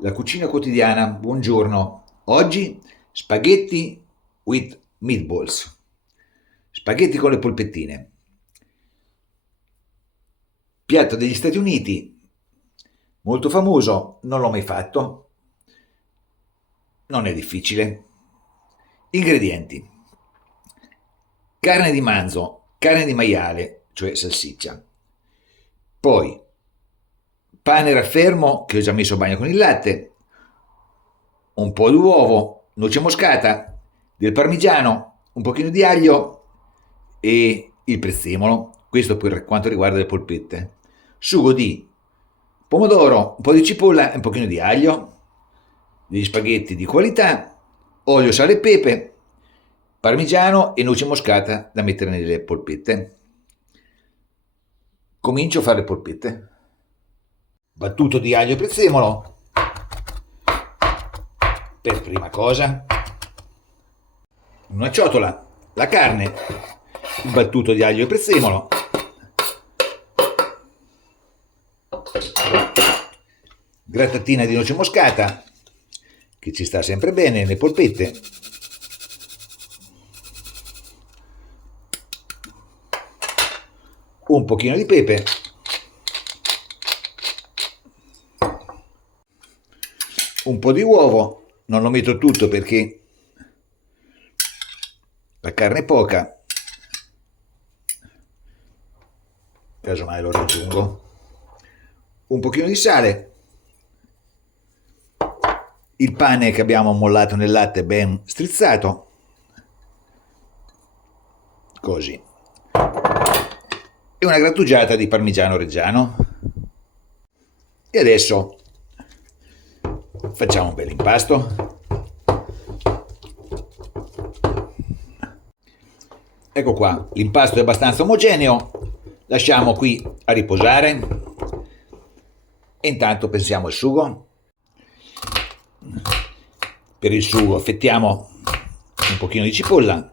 La cucina quotidiana, buongiorno. Oggi spaghetti with meatballs. Spaghetti con le polpettine. Piatto degli Stati Uniti, molto famoso, non l'ho mai fatto. Non è difficile. Ingredienti: carne di manzo, carne di maiale, cioè salsiccia. Poi pane raffermo che ho già messo a bagno con il latte, un po' di uovo, noce moscata, del parmigiano, un pochino di aglio e il prezzemolo. Questo per quanto riguarda le polpette. Sugo di pomodoro, un po' di cipolla e un pochino di aglio, degli spaghetti di qualità, olio, sale e pepe, parmigiano e noce moscata da mettere nelle polpette. Comincio a fare le polpette. Battuto di aglio e prezzemolo per prima cosa, in una ciotola la carne, il battuto di aglio e prezzemolo, grattatina di noce moscata che ci sta sempre bene nelle polpette, un pochino di pepe, un po' di uovo. Non lo metto tutto perché la carne è poca, casomai lo raggiungo, un pochino di sale, il pane che abbiamo mollato nel latte ben strizzato, così, e una grattugiata di parmigiano reggiano. E adesso facciamo un bel impasto. Ecco qua, l'impasto è abbastanza omogeneo, lasciamo qui a riposare e intanto pensiamo al sugo. Per il sugo affettiamo un pochino di cipolla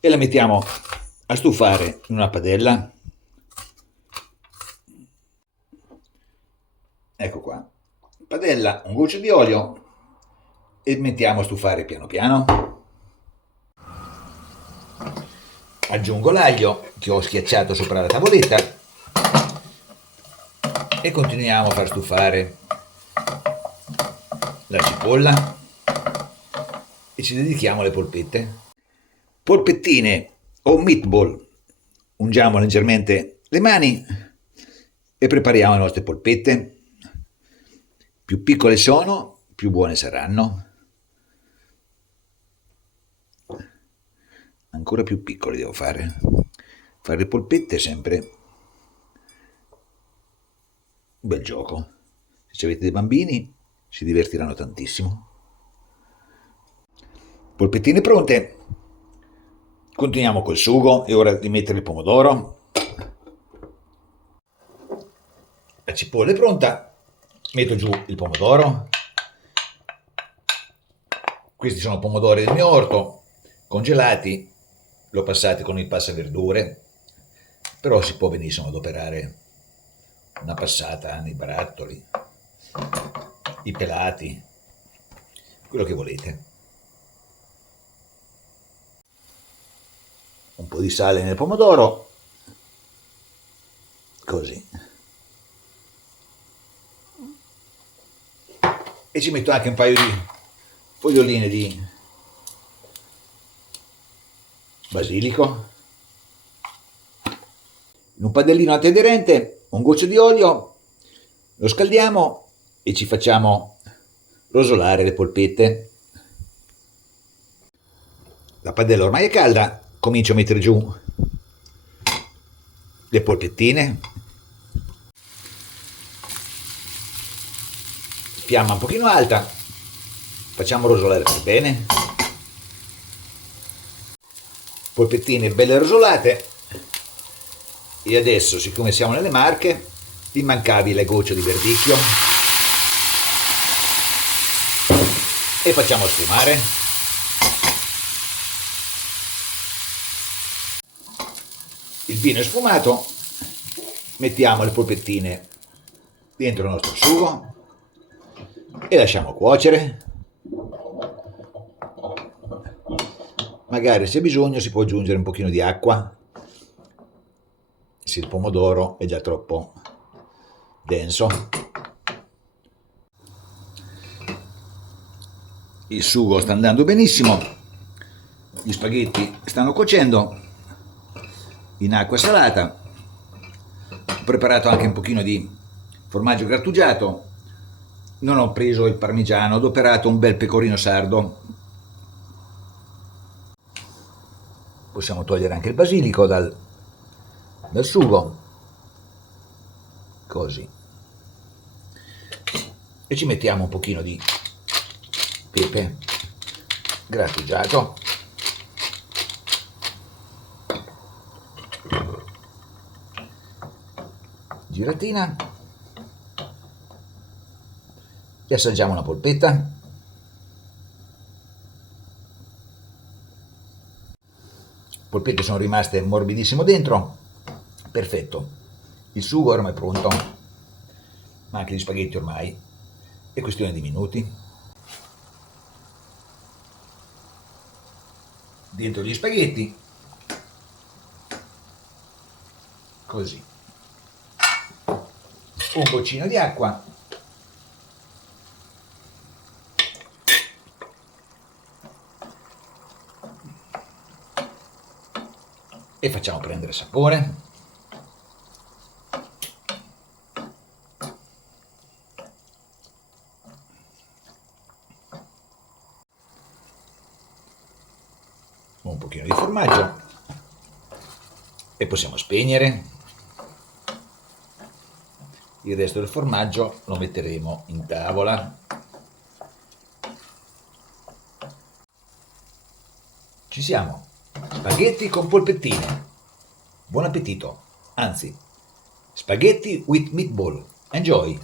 e la mettiamo a stufare in una padella. Ecco qua, padella, un goccio di olio e mettiamo a stufare piano piano. Aggiungo l'aglio che ho schiacciato sopra la tavoletta e continuiamo a far stufare la cipolla e ci dedichiamo alle polpette. Polpettine o meatball. Ungiamo leggermente le mani e prepariamo le nostre polpette. Più piccole sono, più buone saranno. Ancora più piccole devo fare. Fare le polpette è sempre un bel gioco. Se avete dei bambini si divertiranno tantissimo. Polpettine pronte. Continuiamo col sugo, è ora di mettere il pomodoro. La cipolla è pronta, metto giù il pomodoro. Questi sono pomodori del mio orto, congelati, l'ho passati con il passaverdure, però si può benissimo adoperare una passata nei barattoli, i pelati, quello che volete. Un po' di sale nel pomodoro, così. E ci metto anche un paio di foglioline di basilico. In un padellino antiaderente, un goccio di olio, lo scaldiamo e ci facciamo rosolare le polpette. La padella ormai è calda, comincio a mettere giù le polpettine. Fiamma un pochino alta, facciamo rosolare per bene. Polpettine belle rosolate. E adesso, siccome siamo nelle Marche, l'immancabile goccia di verdicchio e facciamo sfumare. Il vino è sfumato, mettiamo le polpettine dentro il nostro sugo e lasciamo cuocere. Magari se bisogno si può aggiungere un pochino di acqua se il pomodoro è già troppo denso. Il sugo sta andando benissimo, gli spaghetti stanno cuocendo in acqua salata. Ho preparato anche un pochino di formaggio grattugiato, non ho preso il parmigiano, ho adoperato un bel pecorino sardo. Possiamo togliere anche il basilico dal sugo, così, e ci mettiamo un pochino di pepe grattugiato, giratina, e assaggiamo una polpetta. Polpette sono rimaste morbidissimo dentro, perfetto. Il sugo ormai è pronto, ma anche gli spaghetti ormai è questione di minuti. Dentro gli spaghetti, così, un goccino di acqua e facciamo prendere sapore. Un pochino di formaggio e possiamo spegnere. Il resto del formaggio lo metteremo in tavola. Ci siamo. Spaghetti con polpettine. Buon appetito. Anzi, spaghetti with meatball. Enjoy!